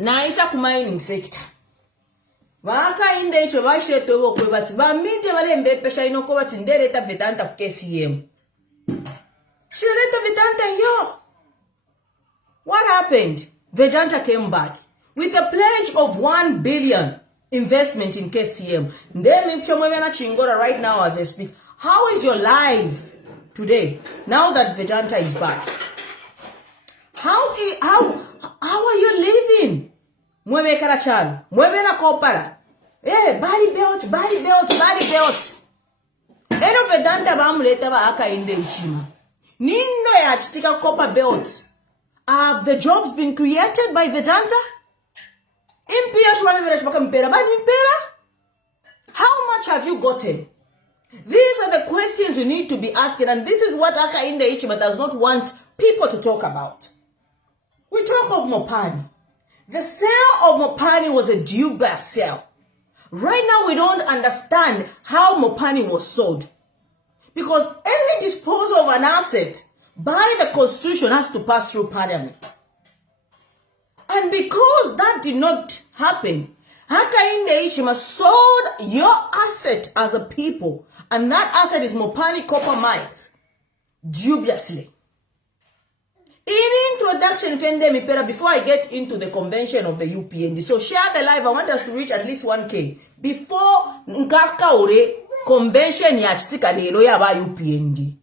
na isa ku mining sector Hakainde Hichilema basheto kwe bati bamite balembe pesha inoko bati ndereta Vedanta ku KCM Shireta Vedanta yo. What happened? Vedanta came back with a pledge of 1 billion investment in KCM. Right now as I speak. How is your life today now that Vedanta is back? How are you living? Mwebe karachano, mwebe na kopara. Body belt. Eno Vedanta bamuleta ba Hakainde Hichilema. Nindo ya chitika copper belt. Have the jobs been created by Vedanta? How much have you gotten? These are the questions you need to be asking, and this is what Hakainde Hichilema does not want people to talk about. We talk of Mopani. The sale of Mopani was a dubious sale. Right now, we don't understand how Mopani was sold. Because any disposal of an asset by the constitution has to pass through parliament. And because that did not happen, Hakainde Hichilema sold your asset as a people. And that asset is Mopani copper mines. Dubiously. In introduction, before I get into the convention of the UPND, so share the live. I want us to reach at least 1K before Nkakaure convention yachitika lero ya ba UPND.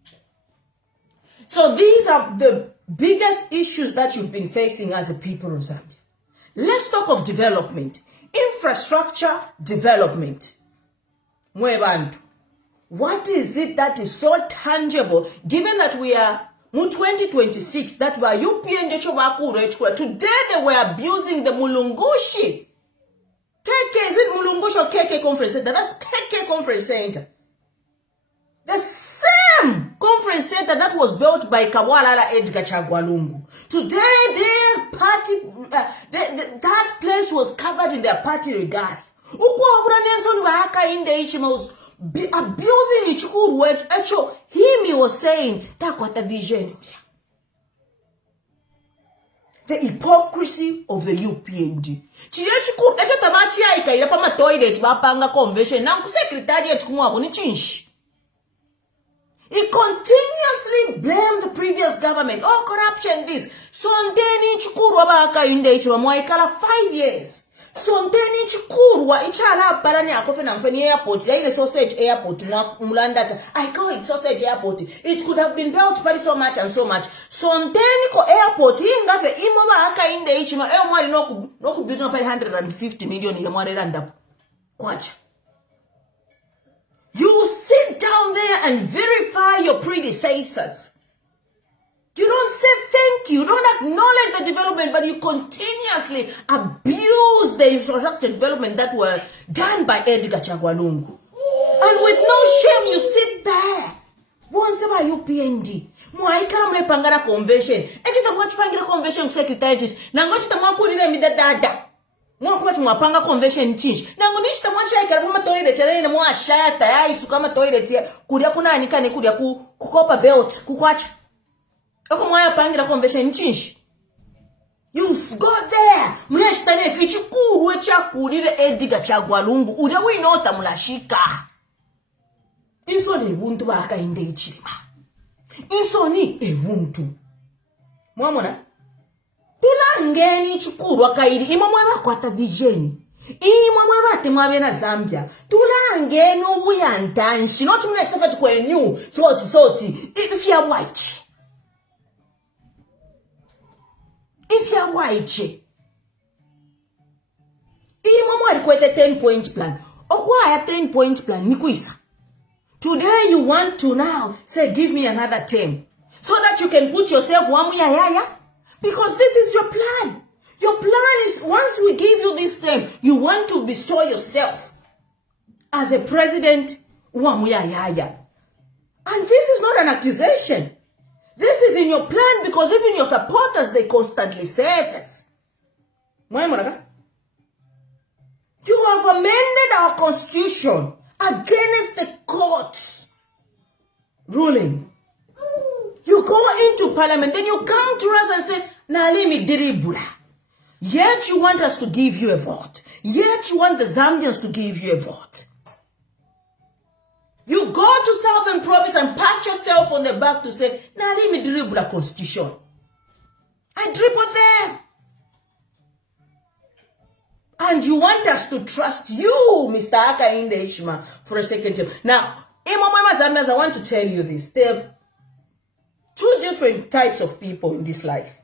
So these are the biggest issues that you've been facing as a people of Zambia. Let's talk of development, infrastructure development. Mwebantu, what is it that is so tangible, given that we are 2026, that we are UPND today they were abusing the Mulungushi. KK, is it Mulungushi or KK Conference Center? That's KK Conference Center. The same conference center that was built by Kawalala Edgar Chagwalungu. Today, their party, that place was covered in their party regard. Hakainde Hichilema was abusing Ichukuru. He was saying, the vision. The hypocrisy of the UPND. He continuously blamed the previous government. Oh, corruption, this. Sondeni chukuru waba Hakainde Hichilema mwaikala 5 years. Sondeni chukuru wa ichala parani akofe na mfeni airport. Ya ile sausage airport mulandata. I call it sausage airport. It could have been built by so much and so much. Sondeni ko airport. Hii ngafe imo ba Hakainde Hichilema. Mwari noku build na pali 150 million ile mwari randa. Kwacha. You sit down there and verify your predecessors. You don't say thank you. You don't acknowledge the development, but you continuously abuse the infrastructure development that were done by Edgar Chagwalungu. And with no shame, you sit there. Once about UPND. Mwaika mlepangana convention. Echita mwachipangila convention secretaries. Nangochita mwakulile midadada. Mwakubati mwapanga convention change. Nangonishita mwachaya kama toilet chale mwashaya tayari su kama toilet ya kuria kuna nikane kuria kukopa belt kukwacha. Oko mwaya pangira convention change. You go there. Mneshita ne fichikuru echakulile Edgar Chagwalungu. Ure winota mulashika. Iso ni ubuntu ba Hakainde Hichilema. Iso ni ubuntu. Mwamona? Tulangeni chukuru wakairi ima mweba kwata vijeni ima mweba te mwabe na Zambia tulangeni ubuyantanshi not muna expect kwenyu soti if you are white ima mwari kwete 10-point plan okwaya 10-point plan nikuisa. Today you want to now say give me another 10 so that you can put yourself yaya. Because this is your plan. Your plan is, once we give you this term, you want to bestow yourself as a president. And this is not an accusation. This is in your plan because even your supporters, they constantly say this. You have amended our constitution against the court's ruling. You go into parliament, then you come to us and say, Nalimi diribula. Yet you want us to give you a vote. Yet you want the Zambians to give you a vote. You go to Southern Province and pat yourself on the back to say, nah, let me dribble the constitution. I dribble them. And you want us to trust you, Mr. Hakainde Hichilema, for a second time. Now, Zambians, I want to tell you this. There are two different types of people in this life.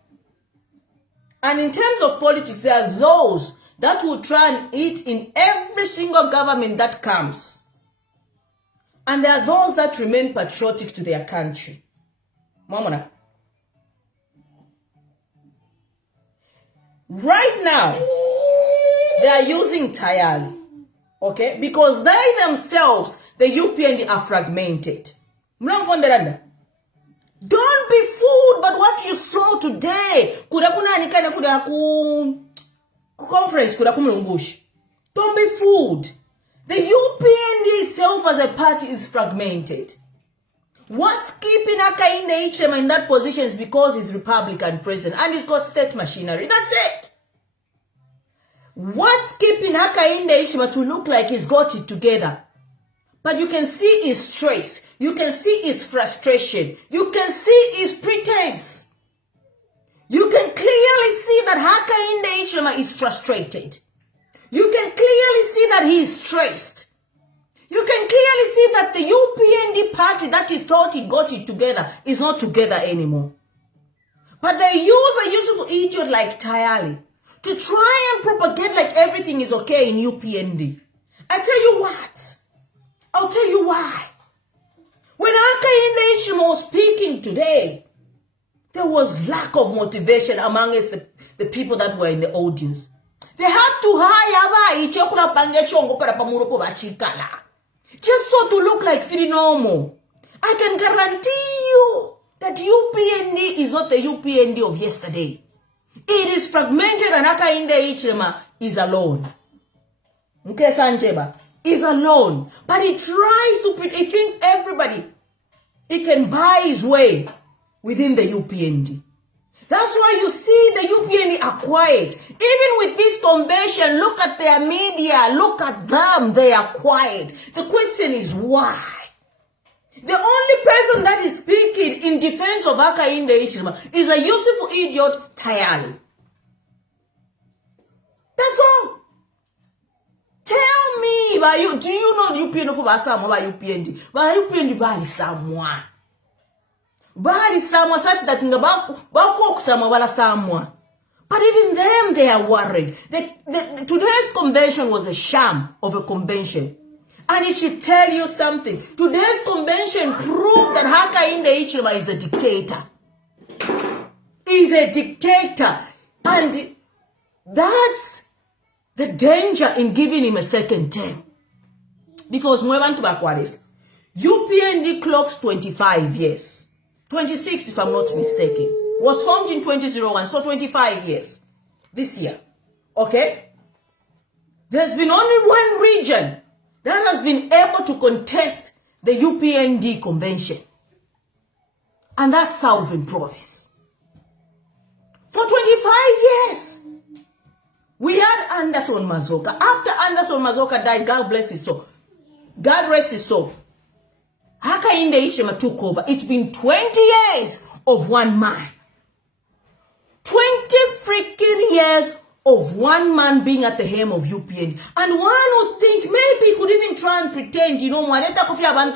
And in terms of politics, there are those that will try and eat in every single government that comes. And there are those that remain patriotic to their country. Mamona. Right now, they are using Tayali. Okay? Because they themselves, the UPND, are fragmented. Don't be fooled by what you saw today. Conference. Don't be fooled. The UPND itself as a party is fragmented. What's keeping Hakainde Hichilema in that position is because he's Republican president and he's got state machinery. That's it. What's keeping Hakainde Hichilema to look like he's got it together? But you can see his stress. You can see his frustration. You can see his pretense. You can clearly see that Hakainde Hichilema is frustrated. You can clearly see that he is stressed. You can clearly see that the UPND party that he thought he got it together is not together anymore. But they use a useful idiot like Tayali to try and propagate like everything is okay in UPND. I tell you what. I'll tell you why. When Hakainde Hichilema was speaking today, there was lack of motivation amongst the people that were in the audience. They had to hire just so to look like pretty normal. I can guarantee you that UPND is not the UPND of yesterday. It is fragmented and Hakainde Hichilema is alone. Okay, Sanjeba is alone. But he tries to, he thinks everybody, he can buy his way within the UPND. That's why you see the UPND are quiet. Even with this convention, look at their media, look at them, they are quiet. The question is why? The only person that is speaking in defense of Hakainde Hichilema is a useful idiot, Tayali. That's all. Tell me, do you know UPND for Basamo by UPND? By UPND by someone. Bali someone such that in the back folks someone. But even them, they are worried. Today's convention was a sham of a convention. And it should tell you something. Today's convention proved that Hakainde Hichilema is a dictator. He's a dictator. And that's the danger in giving him a second term. Because UPND clocks 25 years. 26 if I'm not mistaken. Was formed in 2001, so 25 years. This year. Okay? There's been only one region that has been able to contest the UPND convention. And that's Southern Province. For 25 years. We had Anderson Mazoka. After Anderson Mazoka died, God bless his soul. God rest his soul. Hakainde Hichilema took over. It's been 20 years of one man. 20 freaking years of one man being at the helm of UPND. And one would think maybe he could even try and pretend, you know, someone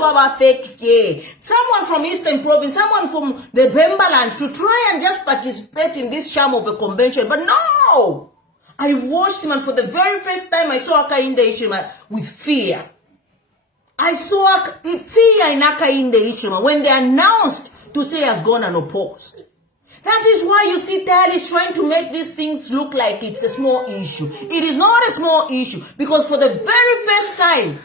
from Eastern Province, someone from the Bembaland to try and just participate in this sham of a convention. But no! I watched him, and for the very first time I saw Hakainde Hichilema with fear. I saw fear in Hakainde Hichilema when they announced to say he has gone unopposed. That is why you see Tayali is trying to make these things look like it's a small issue. It is not a small issue because for the very first time,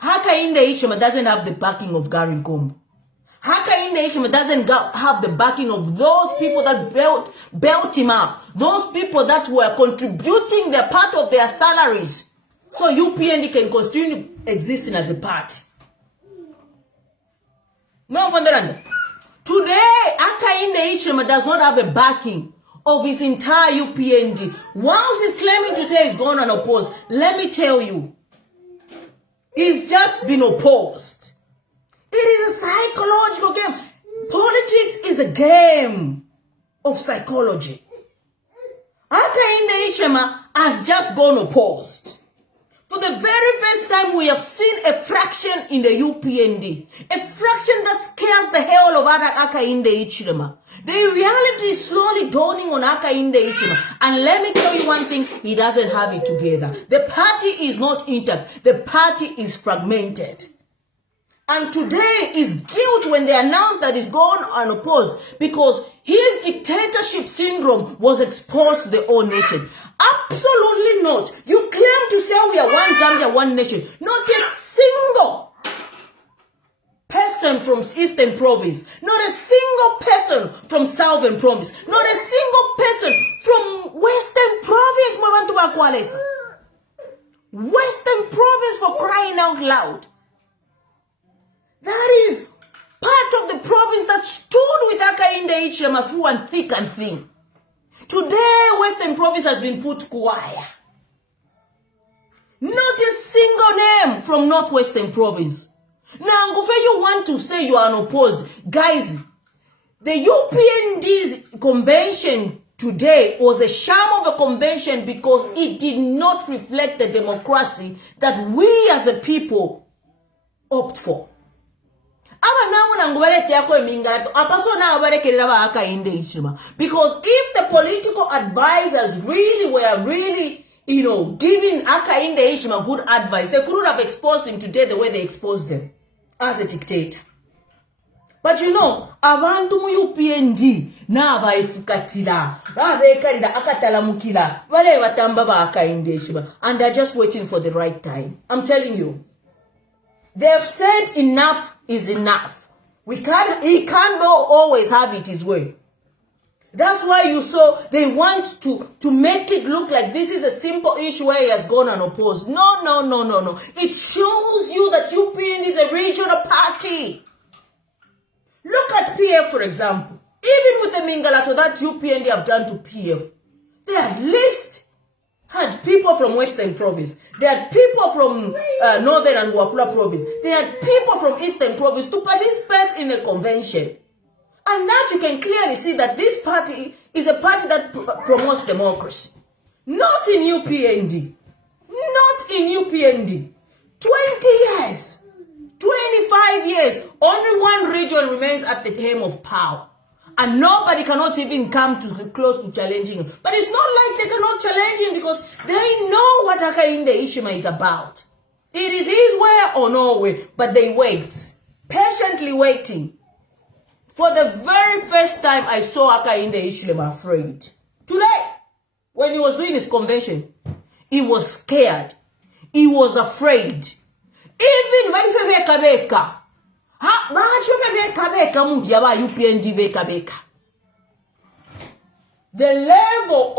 Hakainde Hichilema doesn't have the backing of Garin Kombo. Hakainde Hichilema doesn't have the backing of those people that built him up. Those people that were contributing their part of their salaries. So UPND can continue existing as a party. Today, Hakainde Hichilema does not have a backing of his entire UPND. Whilst he's claiming to say he's gone unopposed, let me tell you, he's just been opposed. It is a psychological game. Politics is a game of psychology. Hakainde Hichilema has just gone opposed. For the very first time, we have seen a fraction in the UPND. A fraction that scares the hell of Hakainde Hichilema. The reality is slowly dawning on Hakainde Hichilema. And let me tell you one thing, he doesn't have it together. The party is not intact. The party is fragmented. And today is guilt when they announced that he's gone unopposed because his dictatorship syndrome was exposed to the whole nation. Absolutely not. You claim to say we are one Zambia, one nation. Not a single person from Eastern Province. Not a single person from Southern Province. Not a single person from Western Province. Western Province, for crying out loud. That is part of the province that stood with Hakainde Hichilema through and thick and thin. Today, Western Province has been put quiet. Not a single name from Northwestern Province. Now, Ngufe, you want to say you are unopposed. Guys, the UPND's convention today was a sham of a convention because it did not reflect the democracy that we as a people opt for. Because if the political advisors were giving Hakainde Hichilema good advice, they couldn't have exposed him today the way they exposed them as a dictator. But you know, abantu mu UPND na baifukatira babekalira akatalamukira bale batamba ba Hakainde Hichilema, and they're just waiting for the right time. I'm telling you, they've said enough is enough. He can't always have it his way. That's why you saw they want to make it look like this is a simple issue where he has gone unopposed. No. It shows you that UPND is a regional party. Look at PF, for example. Even with the Mingalato that UPND have done to PF, they at least had people from Western Province. They had people from Northern and Wapula Province. They had people from Eastern Province to participate in a convention. And that you can clearly see that this party is a party that promotes democracy. Not in UPND. Not in UPND. 20 years. 25 years. Only one region remains at the helm of power. And nobody cannot even come close to challenging him. But it's not like they cannot challenge him because they know what Hakainde Hichilema is about. It is his way or no way. But they wait. Patiently waiting. For the very first time, I saw Hakainde Hichilema afraid. Today, when he was doing his convention, he was scared. He was afraid. Even when he beka. The level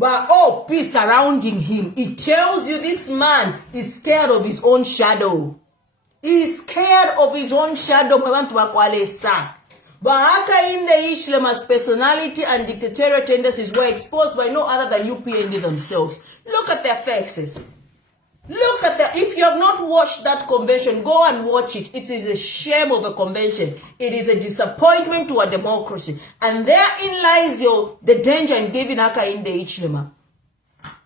of peace surrounding him, it tells you this man is scared of his own shadow. He is scared of his own shadow. But Hakainde Hichilema's personality and dictatorial tendencies were exposed by no other than UPND themselves. Look at their faces. Look at that. If you have not watched that convention, go and watch it. It is a shame of a convention. It is a disappointment to a democracy. And therein lies the danger in giving Hakainde Hichilema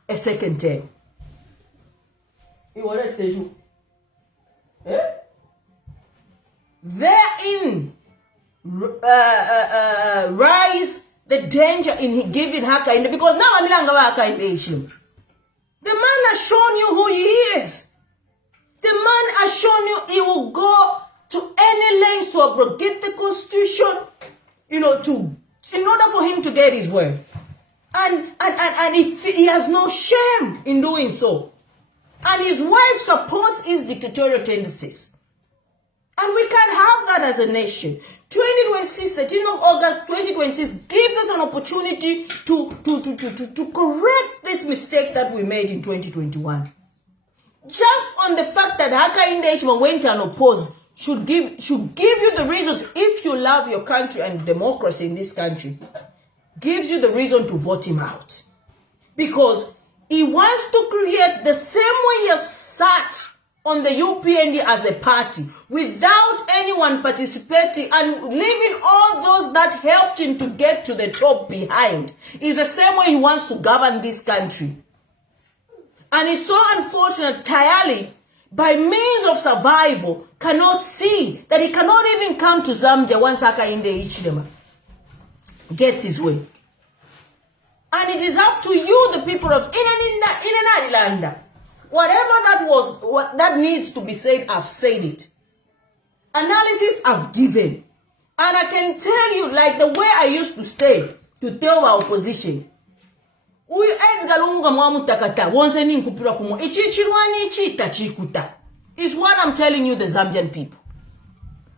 a second term. Therein rise the danger in giving Hakainde, because now I'm Hakainde Hichilema. The man has shown you who he is. The man has shown you he will go to any lengths to abrogate the constitution, in order for him to get his way. And if he has no shame in doing so. And his wife supports his dictatorial tendencies. And we can't have that as a nation. 2026, 13th of August 2026 gives us an opportunity to correct this mistake that we made in 2021. Just on the fact that Hakainde Hichilema went unopposed should give you the reasons, if you love your country and democracy in this country, gives you the reason to vote him out. Because he wants to create the same way you sat on the UPND as a party without anyone participating and leaving all those that helped him to get to the top behind. Is the same way he wants to govern this country. And it's so unfortunate, Tayali, by means of survival, cannot see that he cannot even come to Zambia once Hakainde Hichilema gets his way. And it is up to you, the people of Inanadilanda. Whatever that needs to be said, I've said it. Analysis I've given. And I can tell you, like the way I used to stay to tell my opposition. Is what I'm telling you, the Zambian people.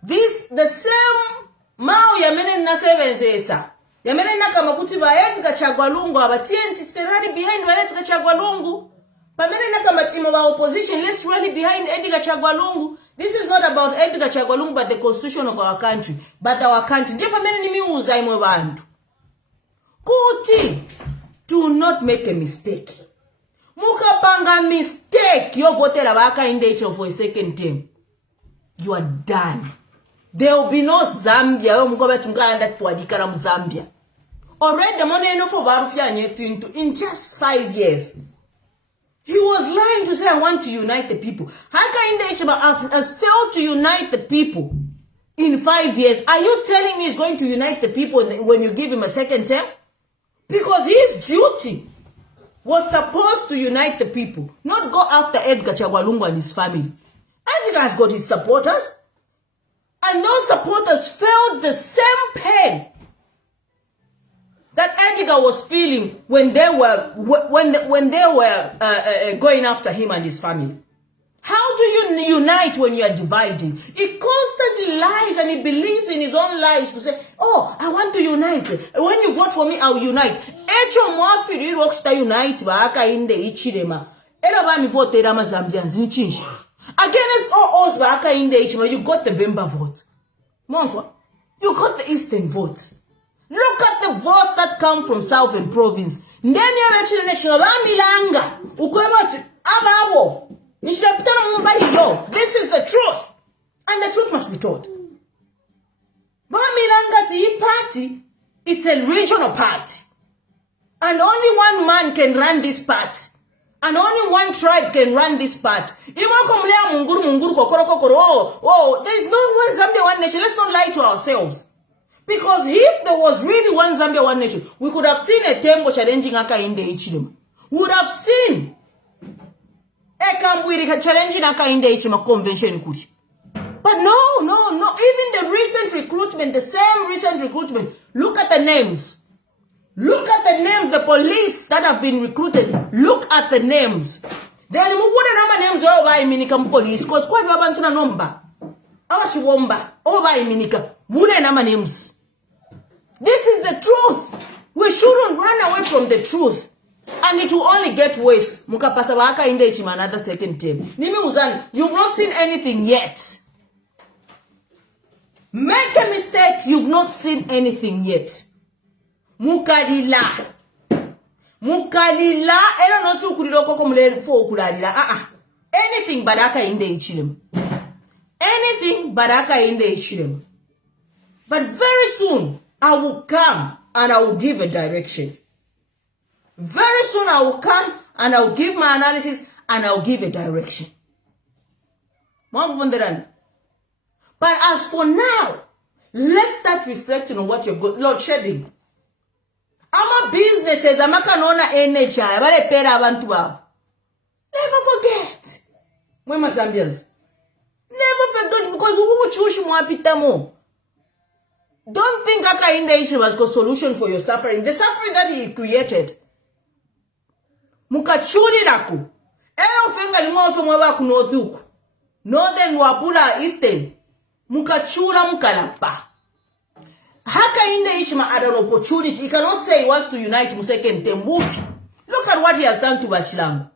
This, the same Mao Yamene na seven zesa. Yamene na kamakuti ba Edgar Chagwalungu, abatienti sterali behind ba Edgar Chagwalungu. Pamene na kamatimo ba opposition, let's rally behind Edgar Chagwalungu. This is not about Edgar Chagwalungu, but the constitution of our country. But our country. Jefa mene ni miuza imwe bantu. Kuti, do not make a mistake. Mukapanga mistake, you voted Hakainde Hichilema for a second term. You are done. There will be no Zambia. Zambia. Already the money enough for Barufia in just 5 years. He was lying to say, I want to unite the people. Hakainde Hichilema has failed to unite the people in 5 years. Are you telling me he's going to unite the people when you give him a second term? Because his duty was supposed to unite the people, not go after Edgar Chagwalungu and his family. Edgar has got his supporters, and those supporters felt the same pain that Edgar was feeling when they were going after him and his family. How do you unite when you are dividing? He constantly lies and he believes in his own lies to say, oh, I want to unite. When you vote for me, I'll unite. Echo mwafiri works to unite ba Hakainde Hichilema. Ela ba mi vote era ma Zambians in change. Against all us ba Hakainde Hichilema, you got the Bemba vote. Monfwa, you got the Eastern vote. Look at the votes that come from Southern province. Ndeni ya mechile nechile ba milanga. Ukweba ababo. This is the truth. And the truth must be told. Bamilanga party, it's a regional party. And only one man can run this party. And only one tribe can run this party. There's no one Zambia, one nation. Let's not lie to ourselves. Because if there was really one Zambia, one nation, we could have seen a temple challenging Hakainde Hichilema. We would have seen challenging Hakainde Hichilema convention. But no. Even the recent recruitment, the same recent recruitment, look at the names. Look at the names, the police that have been recruited. Look at the names. Then we wouldn't have names over in Minika police, because quite Wabantuna number. Awashiwomba, over in Minika. Wouldn't have names. This is the truth. We shouldn't run away from the truth. And it will only get worse. Mukapasa Hakainde Hichilema another second term. Nimi Uzan, you've not seen anything yet. Make a mistake, you've not seen anything yet. Mukalila. Ero no tu kuliloko kumule fo kulalila. Anything but Hakainde Hichilema. Anything but Hakainde Hichilema. But very soon, I will come and I will give a direction. Very soon I will come and I will give my analysis and I will give a direction. But as for now, let's start reflecting on what you've got. Lord shedding. Ama businesses, ama kanona energy, abale pera abantu babo. Never forget. Mwema Zambians. Never forget, because who chushi mwapita mo. Don't think Hakainde Hichilema has got solution for your suffering. The suffering that he created. Mukachuri naku. Ela ufenga ni mwa mwa ku northuku. Northern wapula eastern. Mukachura mukalapa. Hakainde Hichilema had an opportunity. He cannot say he wants to unite Museke Tembuki. Look at what he has done to Bachilango.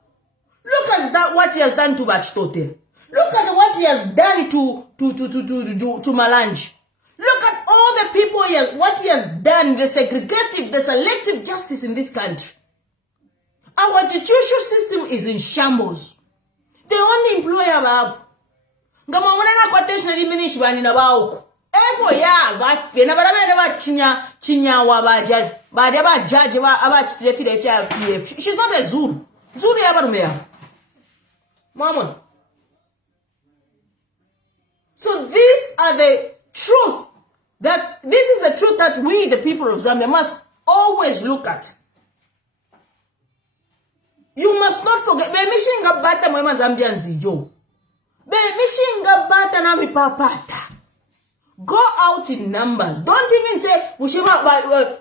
Look at what he has done to Bachitote. Look at what he has done to Malanji. Look at all all the people, what he has done, the segregative, the selective justice in this country. Our judicial system is in shambles. The only employer babo. Ngama mwana kwa tension diminish bani na bauko. Efo ya bafe na barabene ba chinya wa bajaji. Bade ba judge ba abachitire fire fia PF. She's not a Zulu. Zulu ya barume ya. Mama. So these are the truth. This is the truth that we, the people of Zambia, must always look at. You must not forget. Be mishinga bata mwema Zambians yo. Be mishinga bata na mipapata. Go out in numbers. Don't even say Mushima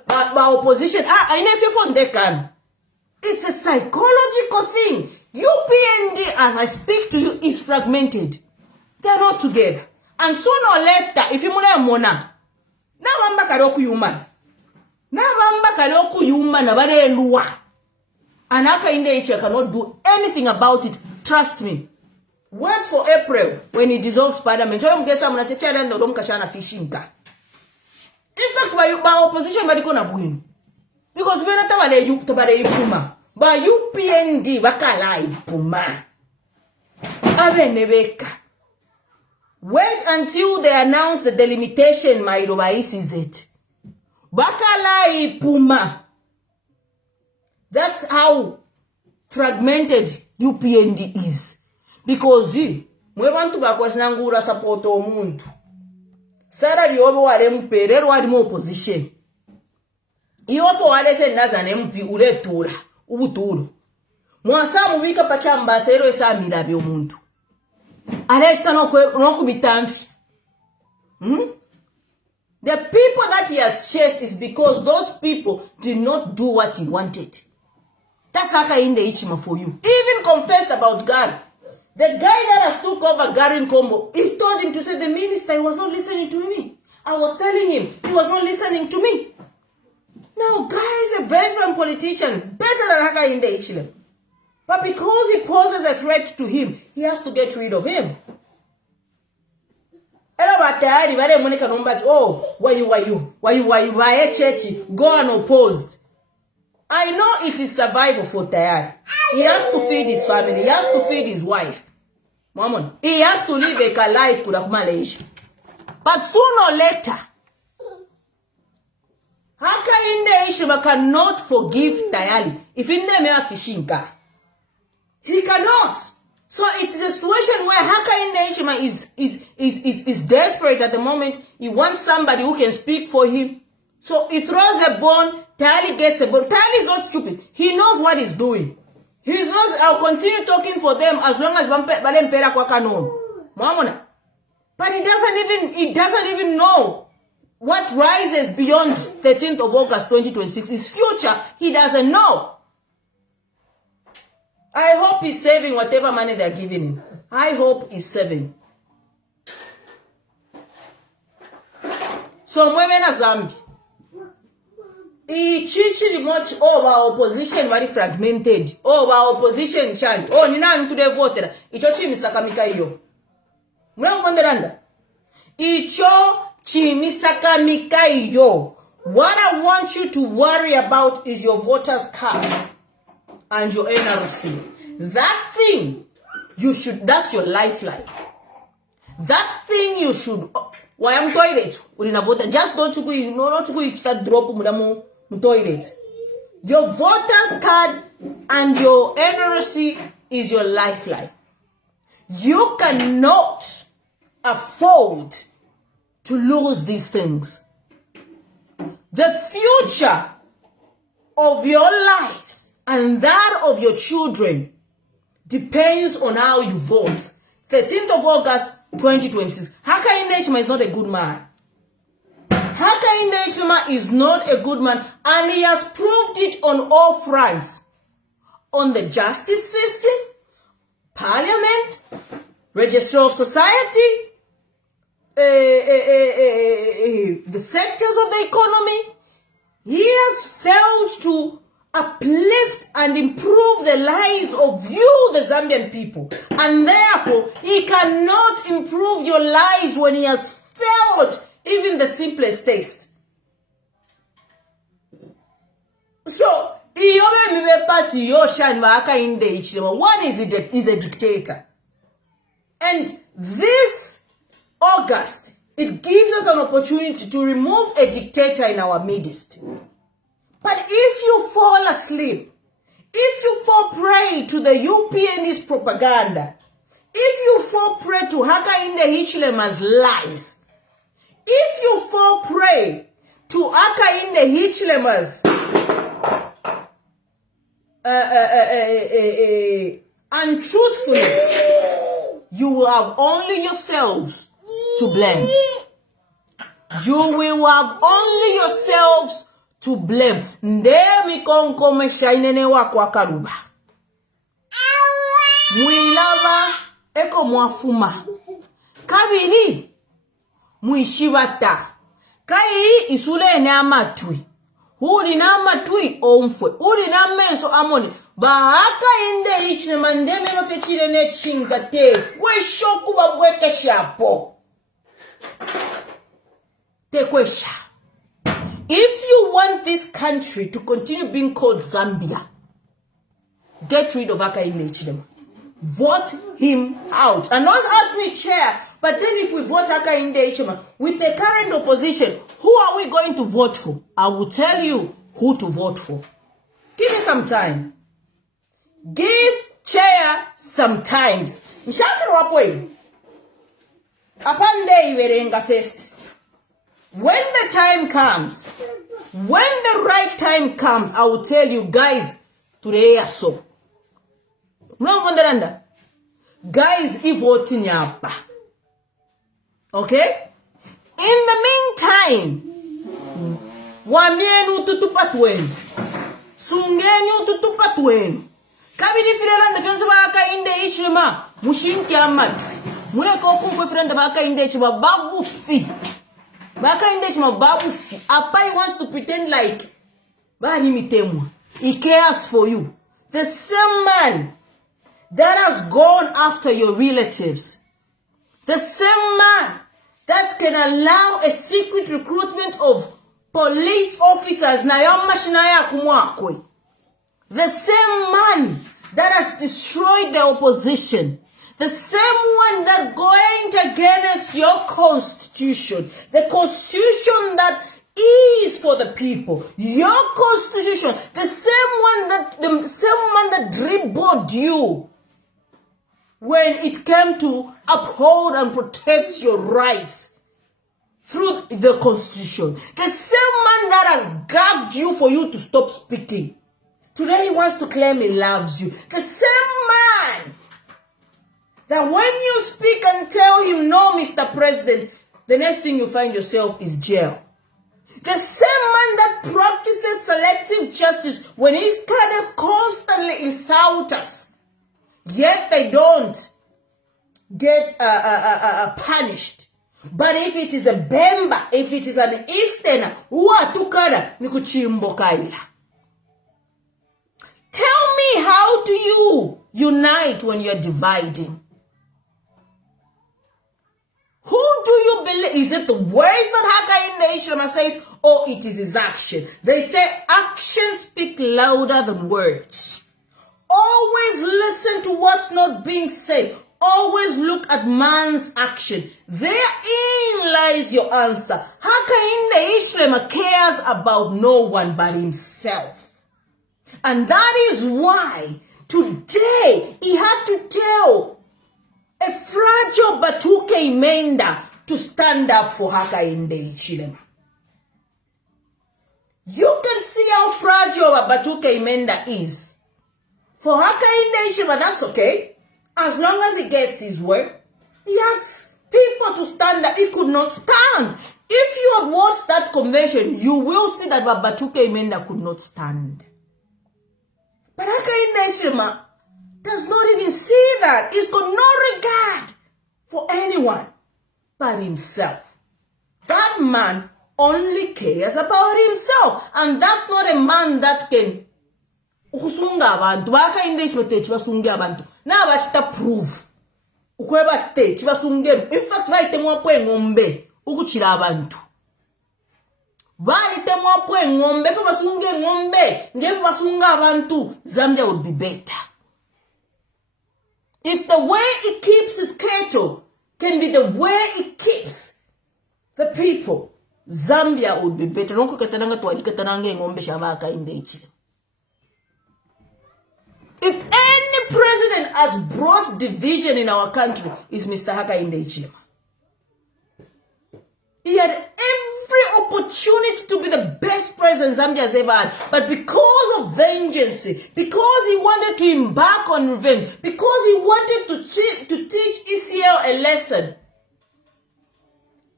by opposition. I never found they can. It's a psychological thing. UPND, as I speak to you, is fragmented. They are not together. And sooner or later, if you mona, na wamba karoku human. Na wamba karoku human abade luwa. And Hakainde Hichilema cannot do anything about it. Trust me. Wait for April when he dissolves parliament. In fact, by opposition, because we're not about Yupuma. By UPND, Bakalai Puma. Wait until they announce the delimitation, my Robaisi is it. Bakalai Puma. That's how fragmented UPND is. Because we want to back Nangura support omuntu. Sara Riobo wale mperero wali mo opposition. Iwafo wale se naza MP ule tura. Ubuturu. Mwasa mubika pachamba sero esa milabi omuntu. Aresta no kubitamfi. The people that he has chased is because those people did not do what he wanted. That's Hakainde Hichilema for you. Even confessed about God. The guy that has took over Garin Combo, he told him to say the minister, he was not listening to me. I was telling him, he was not listening to me. Now, Gary is a veteran politician, better than Hakainde Hichilema. But because he poses a threat to him, he has to get rid of him. Oh, why you, go unopposed. I know it is survival for Tayari. He has to feed his family. He has to feed his wife. Mama, he has to live a life to Malaysia. But sooner or later, Hakainde Hichilema cannot forgive Tayari if he never fishing car. He cannot. So it's a situation where Hakainde Hichilema is desperate at the moment. He wants somebody who can speak for him. So he throws a bone. Tali gets a bone. Tali is not stupid. He knows what he's doing. He's not. I'll continue talking for them as long as Balempera Kwakano. Mamona. But he doesn't even know what rises beyond 13th of August 2026. His future, he doesn't know. I hope he's saving whatever money they're giving him. I hope he's saving. So Mwemena Zambia. Ichichiri much over opposition very fragmented. Over opposition chand. Oh, nina mtude votera. Icho chimisakamika iyo. Mwafonderanda. Icho chimisakamika iyo. What I want you to worry about is your voters card and your NRC. That thing you should, that's your lifeline. That thing you should, why am toilet? Just don't go, you know, not to go start drop mudamu toilet. Your voters card and your NRC is your lifeline. You cannot afford to lose these things. The future of your lives and that of your children depends on how you vote. 13th of August 2026. Hakainde Hichilema is not a good man. Hakainde Hichilema is not a good man, and he has proved it on all fronts. On the justice system, parliament, register of society, the sectors of the economy. He has failed to uplift and improve the lives of you, the Zambian people. And therefore, he cannot improve your lives when he has failed even the simplest taste. So, party Hakainde Hichilema. One is a dictator. And this August, it gives us an opportunity to remove a dictator in our midst. But if you fall asleep, if you fall prey to the UPND's propaganda, if you fall prey to Hakainde Hichilema's lies, if you fall prey to Hakainde Hichilema's untruthfulness, you will have only yourselves to blame. You will have only yourselves to blame. Ndemi konkome shainene wako akaruba. Mwilava eko mwafuma. Kabili mwishibata. Kai isule ne amatwi. Huri na amatwi omfwe. Huri na menso amoni. Hakainde Hichilema ndeme mafechile ne chingate. Kwe shoku babweka shapo. Tekwesha. If you want this country to continue being called Zambia, get rid of Hakainde Hichilema. Vote him out. And not ask me, chair, but then if we vote Hakainde Hichilema with the current opposition, who are we going to vote for? I will tell you who to vote for. Give me some time. Give chair some time. Mshafiru wapwe. Apande iwerenga first. When the time comes, when the right time comes, I will tell you guys, today are so. Guys, vote nyapa. Okay? In the meantime, wamienu tutupatweni. Sungenu tutupatweni. Kabidi firelanda fionse ba Hakainde Hichilema. Mushinki amatu. Mweko kumfwe firelanda ba Hakainde Hichilema. Babu fi. Hakainde Hichilema babu fi. Apai wants to pretend like he cares for you. The same man that has gone after your relatives. The same man that can allow a secret recruitment of police officers. The same man that has destroyed the opposition. The same one that going against your constitution. The constitution that is for the people. Your constitution. The same one that dribbled you when it came to uphold and protect your rights through the constitution. The same man that has gagged you for you to stop speaking. Today he wants to claim he loves you. The same man that when you speak and tell him, no, Mr. President, the next thing you find yourself is jail. The same man that practices selective justice when his cadres constantly insult us, yet they don't get punished. But if it is a Bemba, if it is an Easterner, ni kuchimbo kaila. Tell me, how do you unite when you're dividing? Who do you believe? Is it the words that Hakainde Hichilema says, or it is his action? They say actions speak louder than words. Always listen to what's not being said. Always look at man's action. Therein lies your answer. Hakainde Hichilema cares about no one but himself. And that is why today he had to tell a fragile Batuke Imenda to stand up for Hakainde Hichilema. You can see how fragile Batuke Imenda is. For Hakainde Hichilema, that's okay. As long as he gets his way, he has people to stand up. He could not stand. If you have watched that convention, you will see that Batuke Imenda could not stand. But Hakainde Hichilema does not even see that. He's got no regard for anyone but himself. That man only cares about himself. And that's not a man that can ukusunga abantu. Hakainde Hichilema techi basunge abantu. Na bashita prove. Ukweba techi basunge. In fact, vaite mwapwe ngombe. ukuchira abantu. Bali temwapo ngombe fa basunge ngombe, ngefa basunga abantu, Zambia would be better. If the way it keeps its cattle can be the way it keeps the people, Zambia would be better. Nonko katananga tuwali katananga ngombe shaba Hakainde Hichilema. If any president has brought division in our country, is Mr. Hakainde Hichilema. He had every opportunity to be the best president Zambia has ever had. But because of vengeance, because he wanted to embark on revenge, because he wanted to teach ECL a lesson,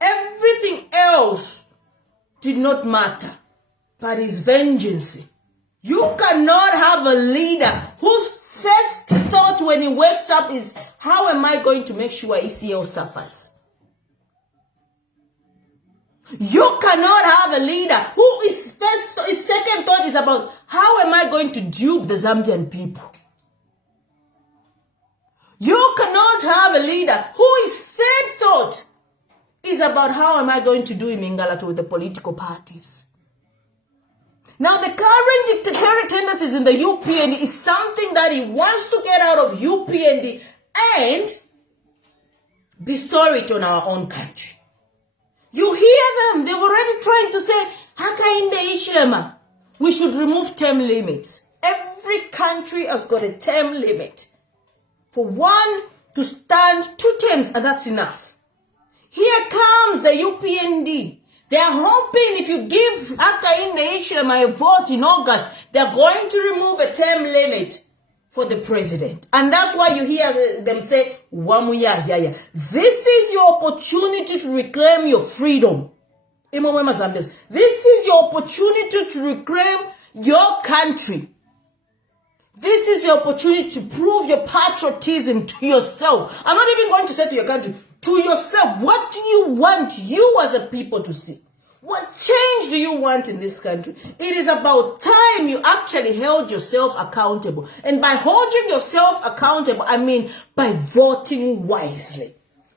everything else did not matter. But his vengeance. You cannot have a leader whose first thought when he wakes up is, how am I going to make sure ECL suffers? You cannot have a leader who his second thought is about, how am I going to dupe the Zambian people? You cannot have a leader who his third thought is about, how am I going to do Imingalato with the political parties? Now, the current dictatorial tendencies in the UPND is something that he wants to get out of UPND and bestow it on our own country. You hear them, they've already tried to say, Hakainde Hichilema, we should remove term limits. Every country has got a term limit. For one to stand 2 terms, and that's enough. Here comes the UPND. They are hoping if you give Hakainde Hichilema a vote in August, they're going to remove a term limit for the president. And that's why you hear them say, Wamuya, yeah. This is your opportunity to reclaim your freedom. This is your opportunity to reclaim your country. This is your opportunity to prove your patriotism to yourself. I'm not even going to say to your country, to yourself. What do you want you as a people to see? What change do you want in this country? It is about time you actually held yourself accountable. And by holding yourself accountable, I mean by voting wisely.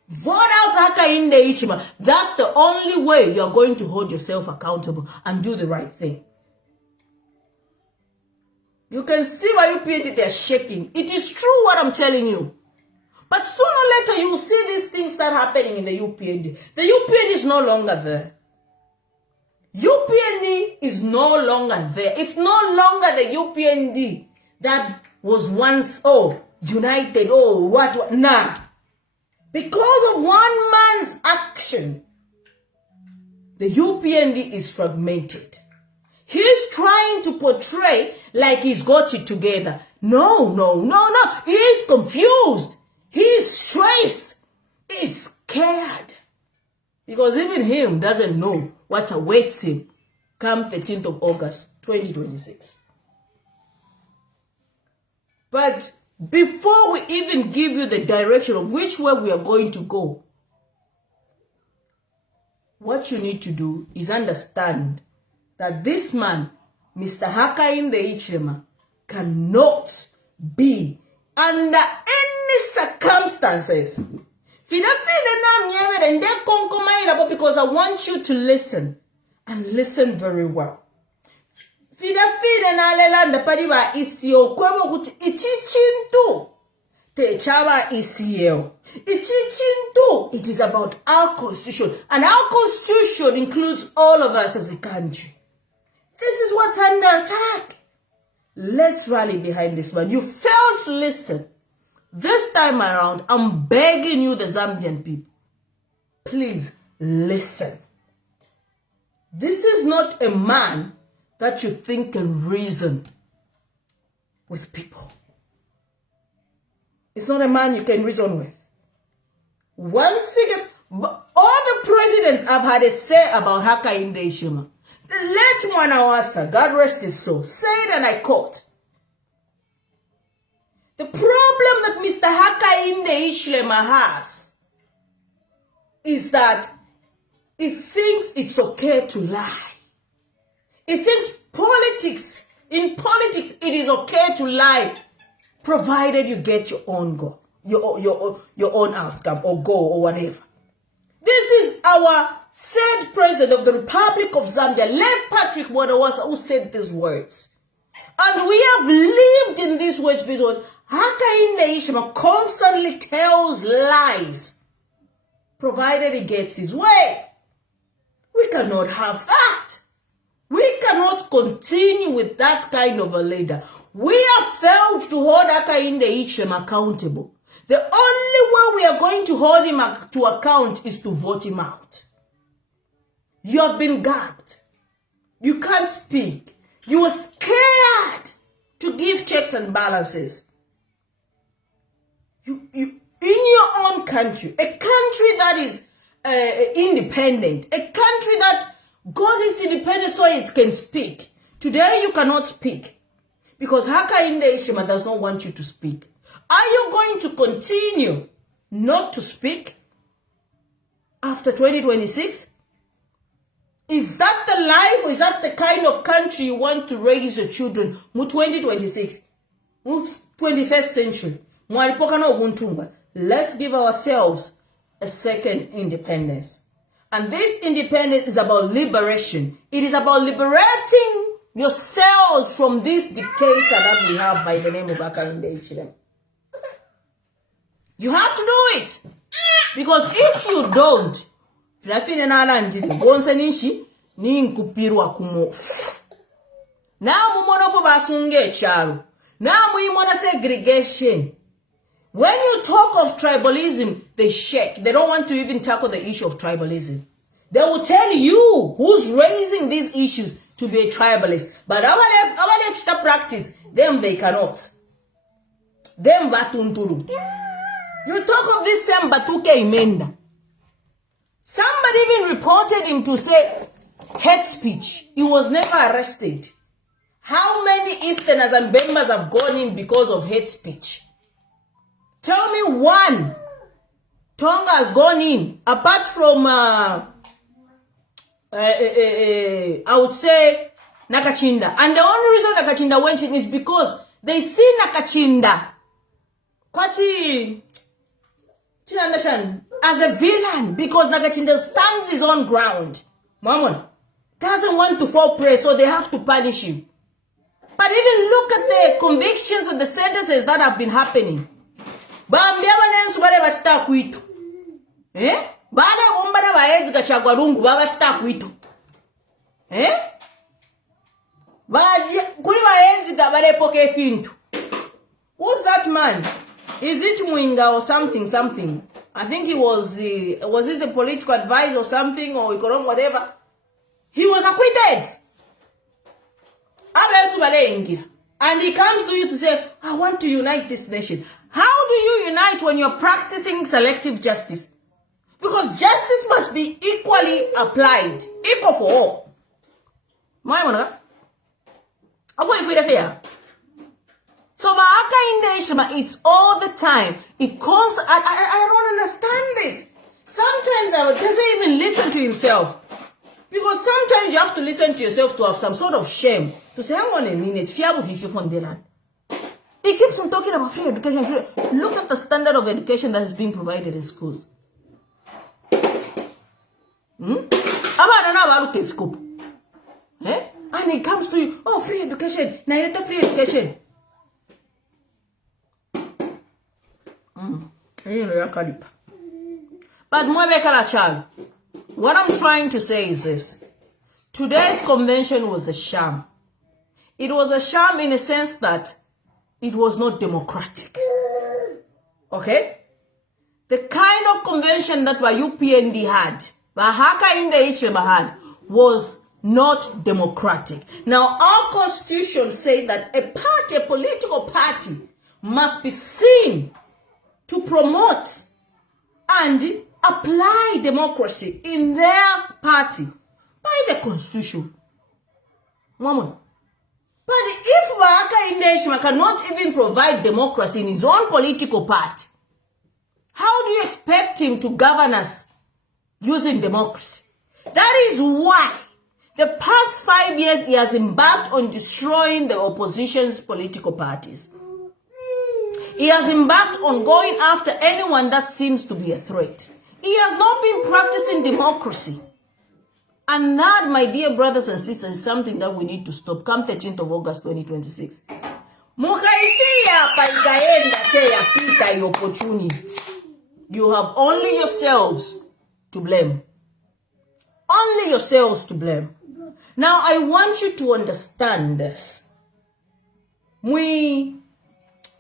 Vote out Hakainde Hichilema. That's the only way you're going to hold yourself accountable and do the right thing. You can see why UPND, they're shaking. It is true what I'm telling you. But sooner or later, you will see these things start happening in the UPND. The UPND is no longer there. UPND is no longer there. It's no longer the UPND that was once, united, what. Nah. Because of one man's action, the UPND is fragmented. He's trying to portray like he's got it together. No. He's confused. He's stressed. He's scared. Because even him doesn't know what awaits him come 13th of August, 2026. But before we even give you the direction of which way we are going to go, what you need to do is understand that this man, Mr. Hakainde Hichilema, cannot be under any circumstances. Because I want you to listen and listen very well. It is about our constitution, and our constitution includes all of us as a country. This is what's under attack. Let's rally behind this man. You failed to listen. This time around, I'm begging you, the Zambian people, please listen. This is not a man that you think can reason with people. It's not a man you can reason with. Once he gets, all the presidents have had a say about Hakainde Hichilema. The late Mwanawasa, God rest his soul, said, and I quote, the problem that Mr. Hakainde Hichilema has is that he thinks it's okay to lie. He thinks in politics, it is okay to lie, provided you get your own goal, your own outcome or goal or whatever. This is our third president of the Republic of Zambia, left Patrick Mwanawasa, who said these words. And we have lived in these words because Hakainde Hichilema constantly tells lies, provided he gets his way. We cannot have that. We cannot continue with that kind of a leader. We have failed to hold Hakainde Hichilema accountable. The only way we are going to hold him to account is to vote him out. You have been gagged. You can't speak. You are scared to give checks and balances. You in your own country, a country that is independent, a country that got its independence so it can speak. Today you cannot speak because Hakainde Hichilema does not want you to speak. Are you going to continue not to speak after 2026? Is that the life, or is that the kind of country you want to raise your children in 2026, 21st century? Let's give ourselves a second independence. And this independence is about liberation. It is about liberating yourselves from this dictator that we have by the name of Hakainde Hichilema. You have to do it. Because if you don't, now segregation. When you talk of tribalism, they shake. They don't want to even tackle the issue of tribalism. They will tell you who's raising these issues to be a tribalist. But our left practice, them they cannot. Them batunturu. You talk of this same Batuke Imenda. Somebody even reported him to say hate speech. He was never arrested. How many Easterners and members have gone in because of hate speech? Tell me one. Tonga has gone in. Apart from, I would say, Nakachinda. And the only reason Nakachinda went in is because they see Nakachinda as a villain, because Nakachinda stands his own ground. Mamon doesn't want to fall prey, so they have to punish him. But even look at the convictions and the sentences that have been happening. Who's that man? Is it Mwinga or something? I think he was it a political advisor or something, or economic whatever? He was acquitted. And he comes to you to say, I want to unite this nation. How do you unite when you're practicing selective justice? Because justice must be equally applied. Equal for all. So Hakainde Hichilema, it's all the time. It comes, I don't understand this. Sometimes I doesn't even listen to himself. Because sometimes you have to listen to yourself to have some sort of shame. To say, hang on a minute, he keeps on talking about free education. Look at the standard of education that is being provided in schools. And it comes to you, oh, free education. Now free education. But what I'm trying to say is this. Today's convention was a sham. It was a sham in a sense that it was not democratic. Okay? The kind of convention that UPND had, that Hakainde Hichilema had, was not democratic. Now, our constitution says that a political party, must be seen to promote and apply democracy in their party by the constitution. But if Hakainde Hichilema cannot even provide democracy in his own political party, how do you expect him to govern us using democracy? That is why the past 5 years he has embarked on destroying the opposition's political parties. He has embarked on going after anyone that seems to be a threat. He has not been practicing democracy. And that, my dear brothers and sisters, is something that we need to stop come 13th of August 2026. You have only yourselves to blame. Only yourselves to blame. Now, I want you to understand this. I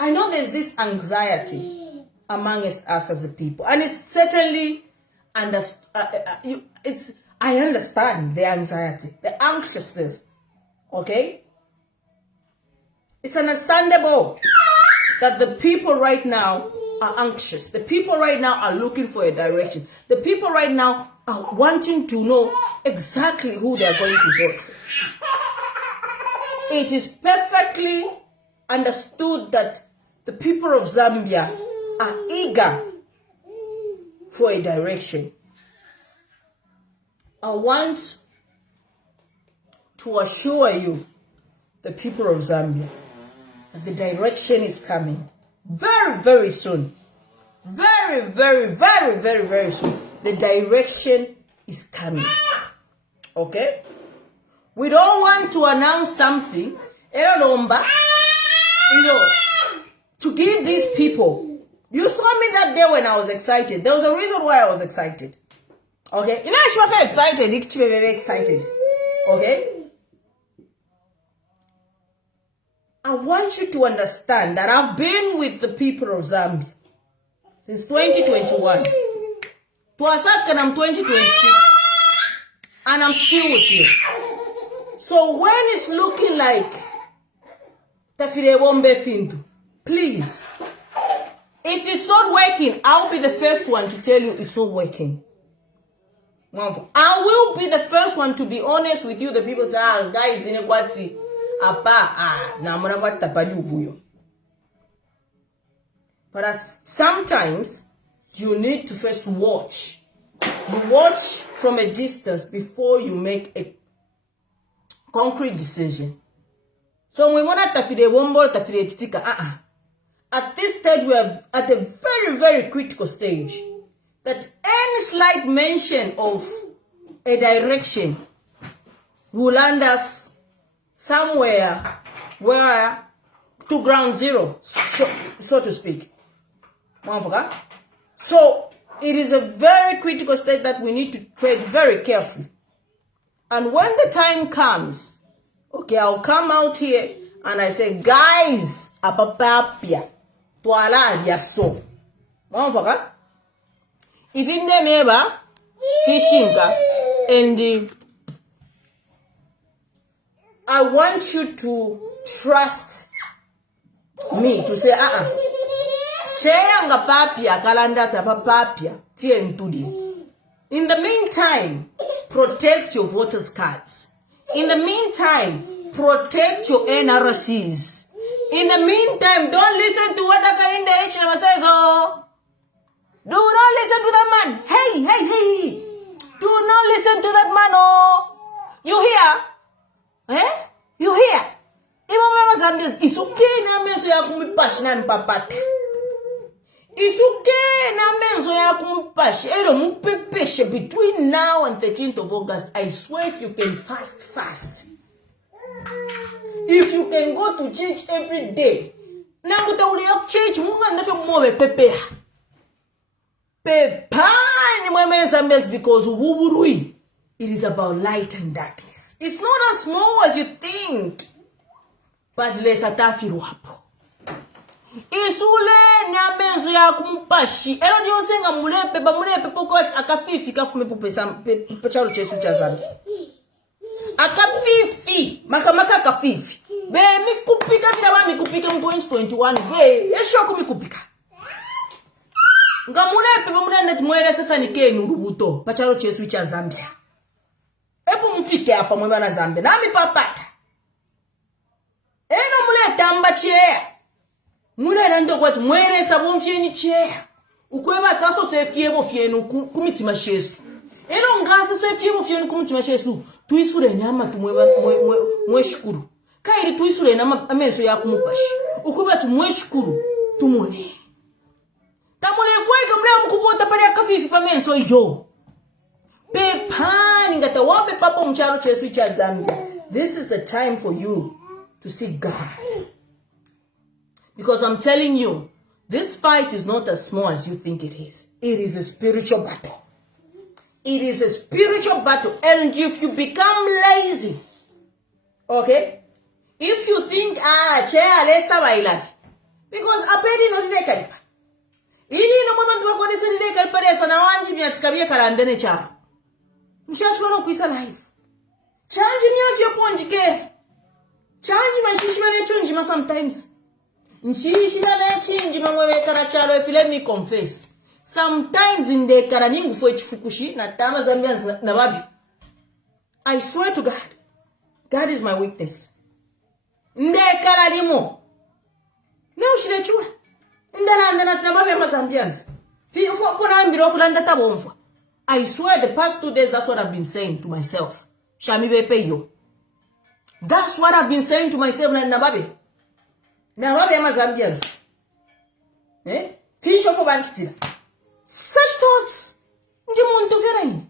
know there's this anxiety amongst us as a people, and it's certainly I understand the anxiety, the anxiousness. Okay, it's understandable that the people right now are anxious. The people right now are looking for a direction. The people right now are wanting to know exactly who they are going to vote for. It is perfectly understood that the people of Zambia are eager for a direction. I want to assure you, the people of Zambia, that the direction is coming very, very soon. Very, very, very, very, very soon. The direction is coming. Okay? We don't want to announce something, to give these people. You saw me that day when I was excited. There was a reason why I was excited. Okay? You know, I feel excited. It's very excited. Okay? I want you to understand that I've been with the people of Zambia since 2021. To ourselves, and I'm 2026. And I'm still with you. So when it's looking like please, if it's not working, I'll be the first one to tell you it's not working. I will be the first one to be honest with you. The people say, guys, but sometimes you need to first watch. You watch from a distance before you make a concrete decision. So we want to at this stage, we are at a very, very critical stage. That any slight mention of a direction will land us somewhere where to ground zero, so to speak. So it is a very critical state that we need to tread very carefully. And when the time comes, okay, I'll come out here and I say, guys, apapapia, tuala yaso. If in the neighbor, fishing, and I want you to trust me to say, in the meantime, protect your voters' cards. In the meantime, protect your NRCs. In the meantime, don't listen to what Hakainde Hichilema says. Oh, do not listen to that man. Hey. Do not listen to that man. Oh, you hear? Eh? You hear? It's okay na menso ya kumipashi na mpapata. It's okay na menso ya kumipashi. Ero mupepeshe between now and 13th of August. I swear if you can fast. If you can go to church every day. Na kutauli ya church munga ndafe mwe pepe. Pepani mwe Zambia because wuburui. It is about light and darkness. It's not as small as you think. But let's atafiru hapo. Isule nyamenzo ya kumpashi. Ero diyo senga mulepe poko akafifi kafume pupe charo chesu cha Zambia. Akafifi. Makamaka akafifi. Be mikupika vina wa mikupika mu 2021. Be yeshoku mikupika. Nga mulepe neti mwere sasa nikenu rubuto. Pacharo chesu cha Zambia. Ebu mfike hapa mwe na Zambia. Nami papata. Eno mule tamba chea. Mule nando kwati mwere sabo mfieni chea. Ukweba taso se fiebo fienu kumitima shesu. Eno ngasa se fiebo fienu kumitima shesu. Tuisure nyama mwe shukuru. Kairi tuisure nyama amenso ya kumupashi. Ukweba mwe shukuru tumone. Tamule fweka mule mkuvota pale akafifi pa menso yo. Pepani ngata wape papo mcharo chesu cha Zambia. This is the time for you to seek God. Because I'm telling you, this fight is not as small as you think it is. It is a spiritual battle. It is a spiritual battle. And if you become lazy, okay? If you think, chair, let's have because I paid in the kalipa. Ili no moment wa kone sene le kalipa desa na wanji mi atikabie karandene cha. Mshachi wano kuisa live. Chanji mi afya ponjike. Chanji mashishi wane chunjima sometimes. Nshishi wane chinjima mwewe karacharo if let me confess. Sometimes in the karaningu fwe chifukushi na tama Zambians na babi. I swear to God. God is my witness. Nde karanimo. Leo shile chura. Ndalanda na babi ya Zambians. I swear the past 2 days that's what I've been saying to myself. Shami bepe yo. That's what I've been saying to myself na babi. Na babi ya Zambians. Finish off banchitila. Such thoughts. Njimuntu fereni.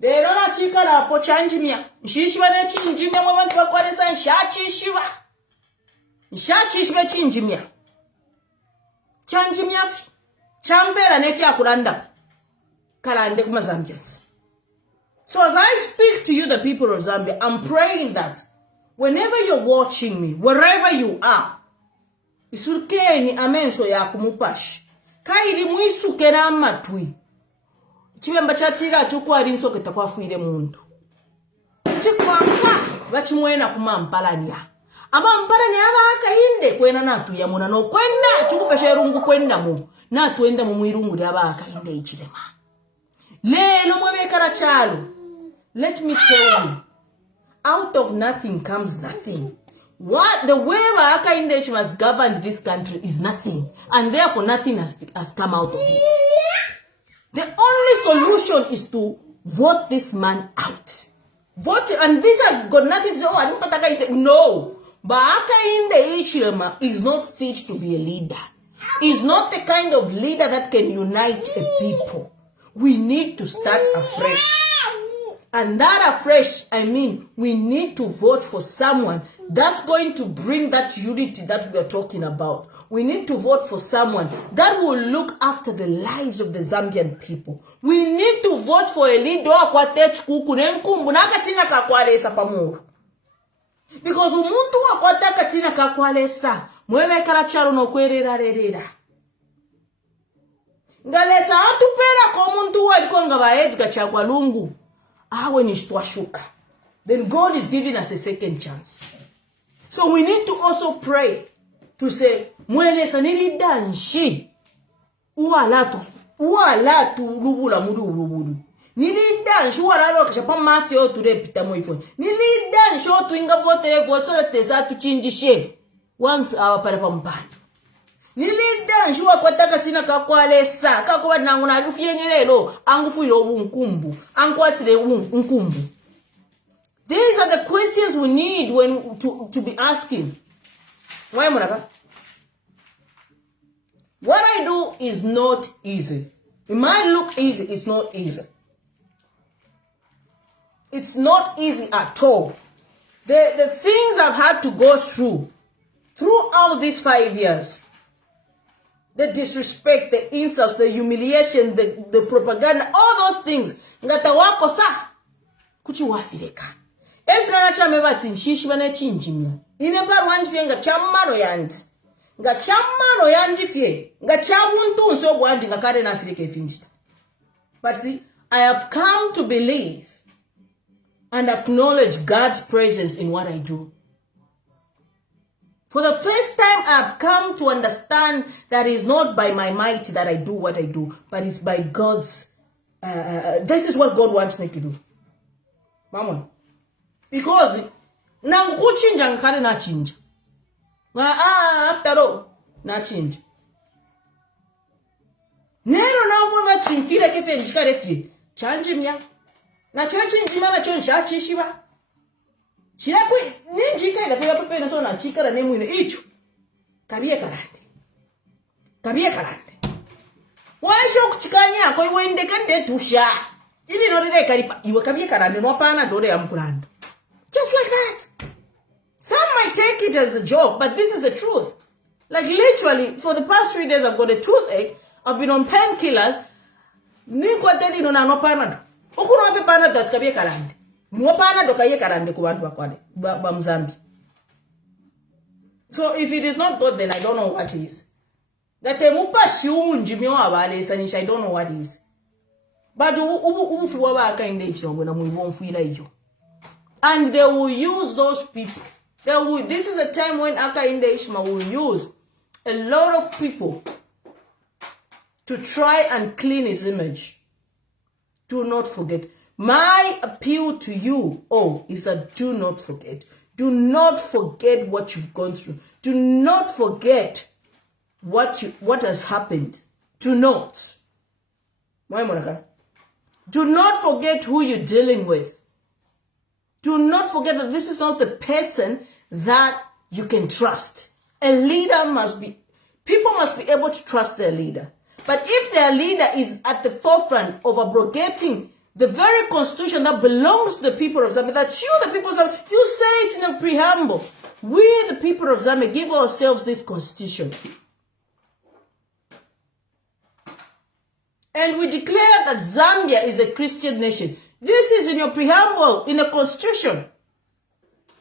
Dero na chika la po chanjimia. Nshishwa ne chinjimia mwabantu wakwalesa nshachishiwa. Nshachishiwa chinjimia. Chanjimia fi. Chambera nefi akulanda. Kalande kuma Zambians. So as I speak to you, the people of Zambia, I'm praying that whenever you're watching me, wherever you are, isurkeni amenso ya kumupashi. Kaili muisuke na matui. Chibemba chatira chukwa rinso ketakwafwire muntu. Chikwamba bachimwena kuma mpalania. Aba mpalania Hakainde kwena natu ya muna no kwenda chukupesha irungu kwenda mu. Natu enda mu mwirungu ya Hakainde Hichilema. Lelo mwebekara chalo. Let me tell you. Out of nothing comes nothing. What the way Hakainde Hichilema has governed this country is nothing. And therefore nothing has come out of it. The only solution is to vote this man out. Vote, and this has got nothing to say, I don't Hakainde. No. But Hakainde Hichilema is not fit to be a leader. He's not the kind of leader that can unite a people. We need to start afresh. And that afresh, I mean, we need to vote for someone that's going to bring that unity that we are talking about. We need to vote for someone that will look after the lives of the Zambian people. We need to vote for a leader because umuntu wakwataka tina kakwalesa mwewe karacharo no kwerera rerera. Ngalesa atupera kwa umuntu waliko ngabaedga chagwa lungu. Awe nishtwashuka. Then God is giving us a second chance. So we need to also pray to say, mwelesa nilidanshi. Uwalatu lubula muru. Nilidanshi uwalalo kashapa mafio turepita moifo. Nilidanshi otu inga votere vote so that tesa tuchinjishe. Once our palepa mpani. Nilidanshi wakwataka tina kakwalesa. Kakuwa nangu na rufie nilelo. Angufu ilo unkumbu. Anguatile unkumbu. These are the questions we need when to be asking. Why monaka? What I do is not easy. It might look easy, it's not easy. It's not easy at all. The things I've had to go throughout these 5 years, the disrespect, the insults, the humiliation, the propaganda, all those things, ngata wako sa kuchiwafireka. Efrana chamebati nshishi bane chinjimya. Ineparu wanjifye nga chamano yandi. Nga chamano yandifye. Nga chabuntu nso bwandi nga kare na Afrika efinjita. But see, I have come to believe and acknowledge God's presence in what I do. For the first time, I've come to understand that it's not by my might that I do what I do, but it's by God's, this is what God wants me to do. Mamon. Because, na kuchinja nkare na chinja. After all, na chinja. Nero na ufonga chinkile kefe njikare fie. Chanje miya. Na chinjima na chonsha chishiba. Chilakwe, ninjika ila fega pepe na so na chikara nemu ine ichu. Kabie karande. Waisho kuchikanya kwa iwende kande tusha. Ili no de karipa iwe kabye karande no pana dore ya mkuranda. Just like that. Some might take it as a joke, but this is the truth. Like literally, for the past 3 days, I've got a toothache. I've been on painkillers. Niko tedi no na no panado. Okuno afi panado atkabiye karande. No panado kaye karande ku bantu bakwade ba Mzambi. So if it is not God, then I don't know what is. That mupa shiunji miwa abale sanisha, I don't know what is. But ubu fi waba Hakainde Hichilema na muibonfu ila iyo. And they will use those people. This is a time when Hakainde Hichilema will use a lot of people to try and clean his image. Do not forget. My appeal to you is that do not forget. Do not forget what you've gone through. Do not forget what has happened. Do not. Do not forget who you're dealing with. Do not forget that this is not the person that you can trust. A leader people must be able to trust their leader. But if their leader is at the forefront of abrogating the very constitution that belongs to the people of Zambia, that you, the people of Zambia, you say it in a preamble, we, the people of Zambia, give ourselves this constitution. And we declare that Zambia is a Christian nation. This is in your preamble, in the constitution.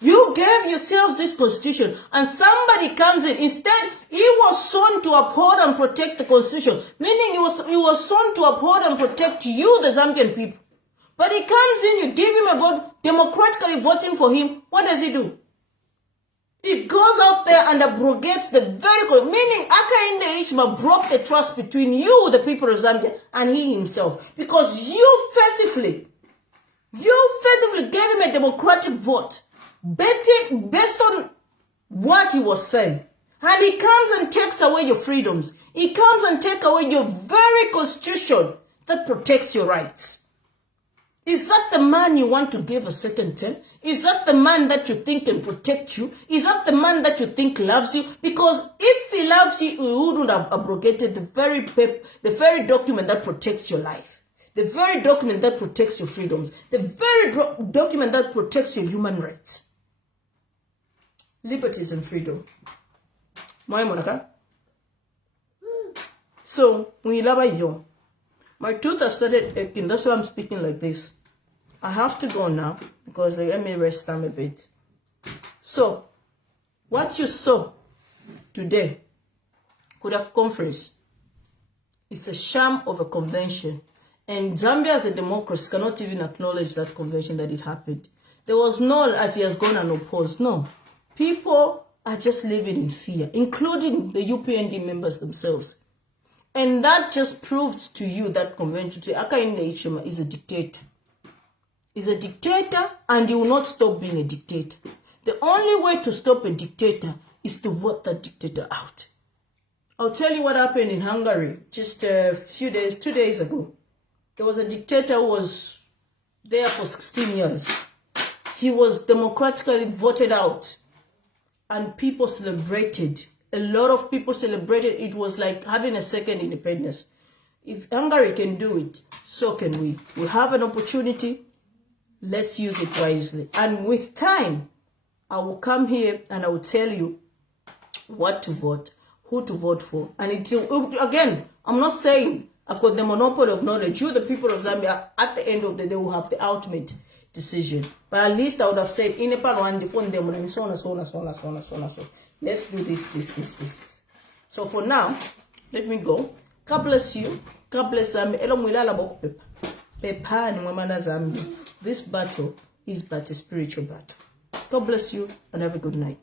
You gave yourselves this constitution, and somebody comes in. Instead, he was sworn to uphold and protect the constitution, meaning he was sworn to uphold and protect you, the Zambian people. But he comes in, you give him a vote, democratically voting for him. What does he do? He goes out there and abrogates the very, meaning Hakainde Hichilema broke the trust between you, the people of Zambia, and he himself. Because you faithfully gave him a democratic vote, based on what he was saying. And he comes and takes away your freedoms. He comes and takes away your very constitution that protects your rights. Is that the man you want to give a second term? Is that the man that you think can protect you? Is that the man that you think loves you? Because if he loves you, he wouldn't have abrogated the very document that protects your life. The very document that protects your freedoms. The very document that protects your human rights. Liberties and freedom. So, when you love you, my tooth has started aching. That's why I'm speaking like this. I have to go now because let me rest time a bit. So, what you saw today, Kuda conference, it's a sham of a convention. And Zambia as a democracy cannot even acknowledge that convention that it happened. There was no that he has gone and opposed. No. People are just living in fear, including the UPND members themselves. And that just proves to you that convention, Hakainde Hichilema is a dictator. He's a dictator and he will not stop being a dictator. The only way to stop a dictator is to vote that dictator out. I'll tell you what happened in Hungary just a few days, 2 days ago. There was a dictator who was there for 16 years. He was democratically voted out and people celebrated. A lot of people celebrated. It was like having a second independence. If Hungary can do it, so can we. We have an opportunity. Let's use it wisely. And with time, I will come here and I will tell you what to vote, who to vote for. And again, I'm not saying I've got the monopoly of knowledge. You, the people of Zambia, at the end of the day, will have the ultimate decision. But at least I would have said, in a part one, the phone them, and so on, so on, so on, so on, so on, so on. Let's do this. So for now, let me go. God bless you. God bless Zambia. This battle is but a spiritual battle. God bless you and have a good night.